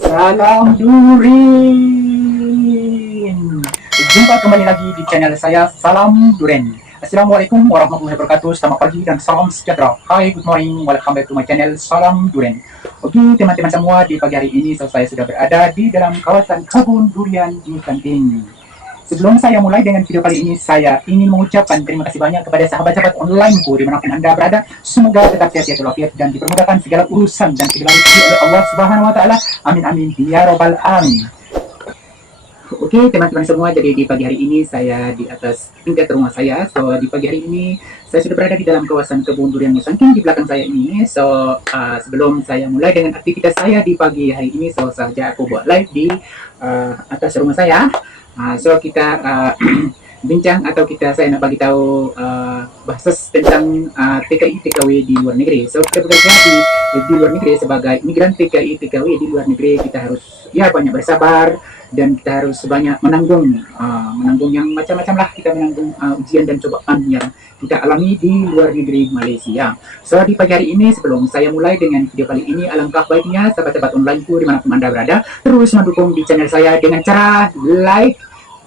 Salam Durin. Jumpa kembali lagi di channel saya Salam Duren. Assalamualaikum warahmatullahi wabarakatuh. Selamat pagi dan salam sejahtera. Hai, good morning. Welcome back to my channel Salam Duren. Oke, teman-teman semua, di pagi hari ini saya sudah berada di dalam kawasan kebun durian di Kanting. Sebelum saya mulai dengan video kali ini, saya ingin mengucapkan terima kasih banyak kepada sahabat-sahabat onlineku dimanapun Anda berada. Semoga tetap sehat walafiat dan dipermudahkan segala urusan dan segala rezeki oleh Allah Subhanahu wa taala. Amin amin ya robbal alamin. Oke, teman-teman semua, jadi di pagi hari ini saya di atas tingkat rumah saya. So di pagi hari ini saya sudah berada di dalam kawasan kebun durian Musangking di belakang saya ini. So sebelum saya mulai dengan aktivitas saya di pagi hari ini, saja aku buat live di atas rumah saya. So kita bincang atau saya nak bagi tahu bahas tentang TKI TKW di luar negeri. So kita bekerja di luar negeri sebagai migran TKI TKW di luar negeri, kita harus banyak bersabar dan kita harus banyak menanggung yang macam-macam lah. Kita menanggung ujian dan cobaan yang kita alami di luar negeri Malaysia. So di pagi hari ini, sebelum saya mulai dengan video kali ini, alangkah baiknya sahabat-sahabat onlineku dimanapun Anda berada terus mendukung di channel saya dengan cara like,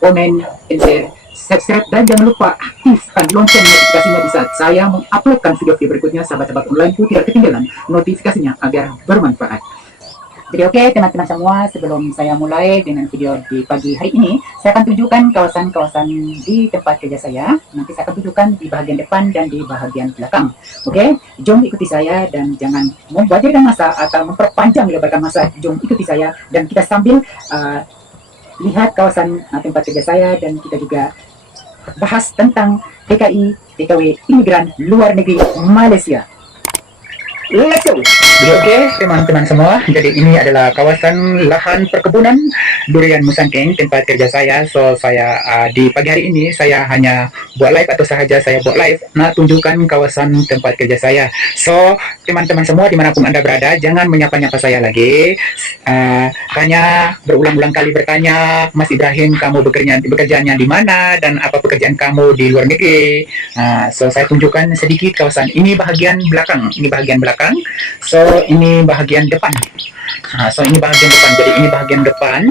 komen, and share, subscribe, dan jangan lupa aktifkan lonceng notifikasinya di saat saya menguploadkan video-video berikutnya. Sahabat-sahabat onlineku tidak ketinggalan notifikasinya agar bermanfaat. Jadi oke, teman-teman semua, sebelum saya mulai dengan video di pagi hari ini, saya akan tunjukkan kawasan-kawasan di tempat kerja saya. Nanti saya akan tunjukkan di bagian depan dan di bagian belakang. Oke, jom ikuti saya dan jangan membuatkan masa atau memperpanjang lebarkan masa. Jom ikuti saya dan kita sambil lihat kawasan tempat kerja saya, dan kita juga bahas tentang TKI TKW imigran luar negeri Malaysia. Let's go. Oke, teman-teman semua, jadi ini adalah kawasan lahan perkebunan durian Musangking tempat kerja saya. So saya di pagi hari ini saya hanya buat live atau sahaja saya buat live tunjukkan kawasan tempat kerja saya. So teman-teman semua dimanapun Anda berada, jangan menyapa-nyapa saya lagi. Hanya berulang-ulang kali bertanya, Mas Ibrahim, kamu bekerjanya di mana dan apa pekerjaan kamu di luar negeri. So saya tunjukkan sedikit kawasan ini, bahagian belakang. Ini bahagian belakang. So ini bahagian depan. Ini bahagian depan. Jadi ini bahagian depan.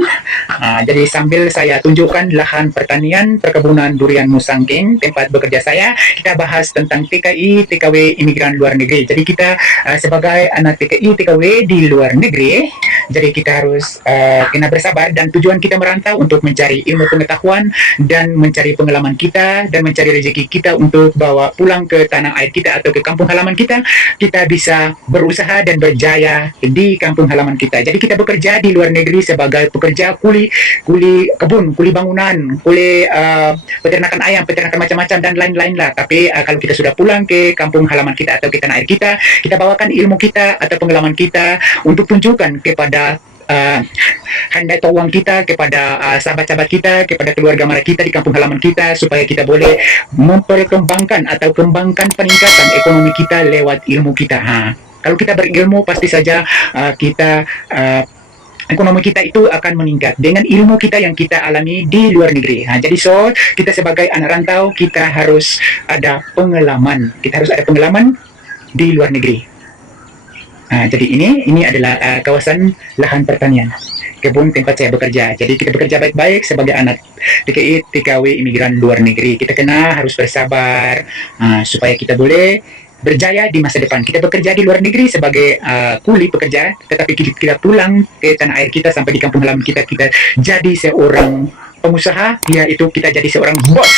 Jadi sambil saya tunjukkan lahan pertanian perkebunan durian Musangking tempat bekerja saya, kita bahas tentang TKI TKW imigran luar negeri. Jadi kita sebagai anak TKI TKW di luar negeri, jadi kita harus kena bersabar, dan tujuan kita merantau untuk mencari ilmu pengetahuan dan mencari pengalaman kita dan mencari rezeki kita untuk bawa pulang ke tanah air kita atau ke kampung halaman kita. Kita bisa berusaha dan berjaya di kampung halaman kita. Jadi kita bekerja di luar negeri sebagai pekerja kuli kebun, kuli bangunan, kuli peternakan ayam, peternakan macam-macam dan lain-lain lah. Tapi kalau kita sudah pulang ke kampung halaman kita atau ke tanah air kita, kita bawakan ilmu kita atau pengalaman kita untuk tunjukkan kepada handai tawang kita, kepada sahabat-sahabat kita, kepada keluarga mara kita di kampung halaman kita, supaya kita boleh memperkembangkan atau kembangkan peningkatan ekonomi kita lewat ilmu kita. Kalau kita berilmu, pasti saja ekonomi kita itu akan meningkat dengan ilmu kita yang kita alami di luar negeri. Jadi kita sebagai anak rantau, kita harus ada pengalaman. Kita harus ada pengalaman di luar negeri. Jadi ini adalah kawasan lahan pertanian kebun tempat saya bekerja. Jadi kita bekerja baik-baik sebagai anak TKI TKW imigran luar negeri. Kita harus bersabar supaya kita boleh berjaya di masa depan. Kita bekerja di luar negeri sebagai kuli pekerja, tetapi kita pulang ke tanah air kita, sampai di kampung halaman kita, kita jadi seorang pengusaha, yaitu kita jadi seorang bos.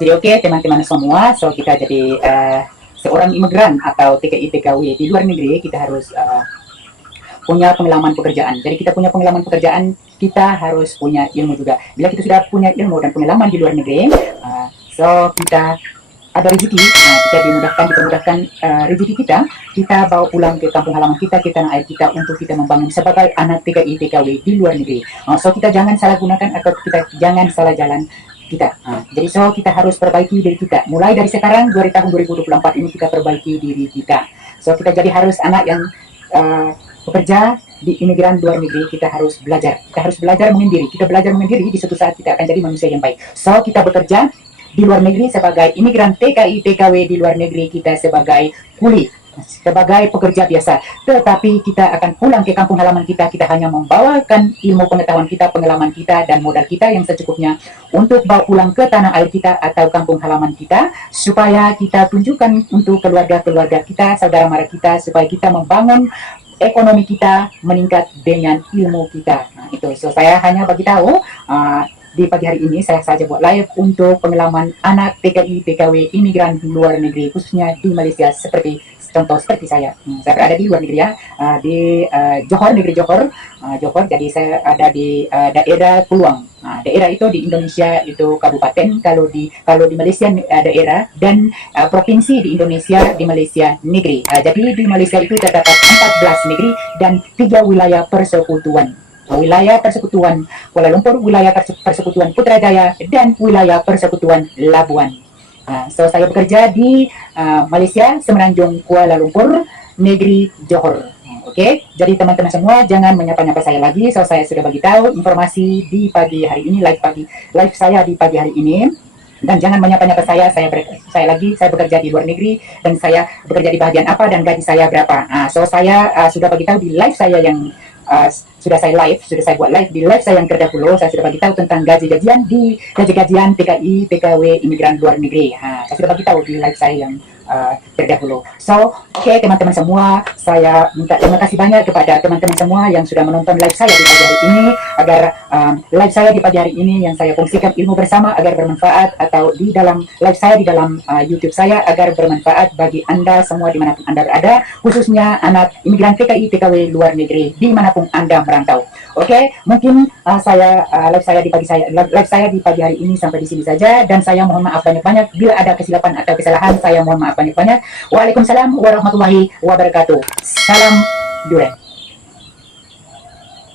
Jadi oke, teman-teman semua, so kita jadi seorang imigran atau TKI TKW di luar negeri, kita harus punya pengalaman pekerjaan. Jadi kita punya pengalaman pekerjaan, kita harus punya ilmu juga. Bila kita sudah punya ilmu dan pengalaman di luar negeri, so kita ada rezeki, kita dipermudahkan rezeki kita bawa pulang ke kampung halaman kita, ke tanah air kita, untuk kita membangun sebagai anak TKI TKW di luar negeri. So kita jangan salah gunakan atau kita jangan salah jalan kita. Jadi kita harus perbaiki diri kita. Mulai dari sekarang, dari tahun 2024 ini, kita perbaiki diri kita. So kita jadi harus anak yang bekerja di imigran luar negeri. Kita harus belajar. Kita harus belajar mengendiri. Kita belajar mengendiri, di suatu saat kita akan jadi manusia yang baik. So kita bekerja di luar negeri sebagai imigran TKI TKW di luar negeri, kita sebagai kuli sebagai pekerja biasa. Tetapi kita akan pulang ke kampung halaman kita, kita hanya membawakan ilmu pengetahuan kita, pengalaman kita, dan modal kita yang secukupnya untuk bawa pulang ke tanah air kita atau kampung halaman kita, supaya kita tunjukkan untuk keluarga-keluarga kita, saudara mara kita, supaya kita membangun ekonomi kita meningkat dengan ilmu kita. Nah, itu. So, saya hanya bagi tahu di pagi hari ini saya saja buat live untuk pengalaman anak TKI TKW imigran luar negeri, khususnya di Malaysia, seperti contoh seperti saya. Saya berada di luar negeri ya, di Johor, negeri Johor. Johor, jadi saya ada di daerah Peluang. Daerah itu di Indonesia itu kabupaten, kalau di Malaysia daerah, dan provinsi di Indonesia, di Malaysia negeri. Jadi di Malaysia itu terdapat 14 negeri dan 3 wilayah persekutuan. Wilayah persekutuan Kuala Lumpur, wilayah persekutuan Putrajaya, dan wilayah persekutuan Labuan. So saya bekerja di Malaysia, Semenanjung Kuala Lumpur, negeri Johor. Oke, jadi teman-teman semua jangan menyapa-nyapa saya lagi. So saya sudah bagi tahu informasi di pagi hari ini, live saya di pagi hari ini. Dan jangan menyapa-nyapa saya bekerja di luar negeri, dan saya bekerja di bagian apa, dan gaji saya berapa. So saya sudah bagi tahu di live saya yang sudah saya buat live di live saya yang terdahulu. Saya sudah bagi tahu tentang gaji-gajian TKI TKW imigran luar negeri. Saya sudah bagi tahu di live saya yang terdahulu. So, oke, teman-teman semua, saya minta terima kasih banyak kepada teman-teman semua yang sudah menonton live saya di pagi hari ini, agar live saya di pagi hari ini yang saya fungsikan ilmu bersama agar bermanfaat, atau di dalam live saya di dalam YouTube saya agar bermanfaat bagi Anda semua dimanapun Anda berada, khususnya anak imigran TKI TKW luar negeri dimanapun Anda merantau. Oke, mungkin live saya di pagi hari ini sampai di sini saja, dan saya mohon maaf banyak-banyak bila ada kesilapan atau kesalahan. Saya mohon maaf banyak-banyak. Waalaikumsalam warahmatullahi wabarakatuh. Salam Duren.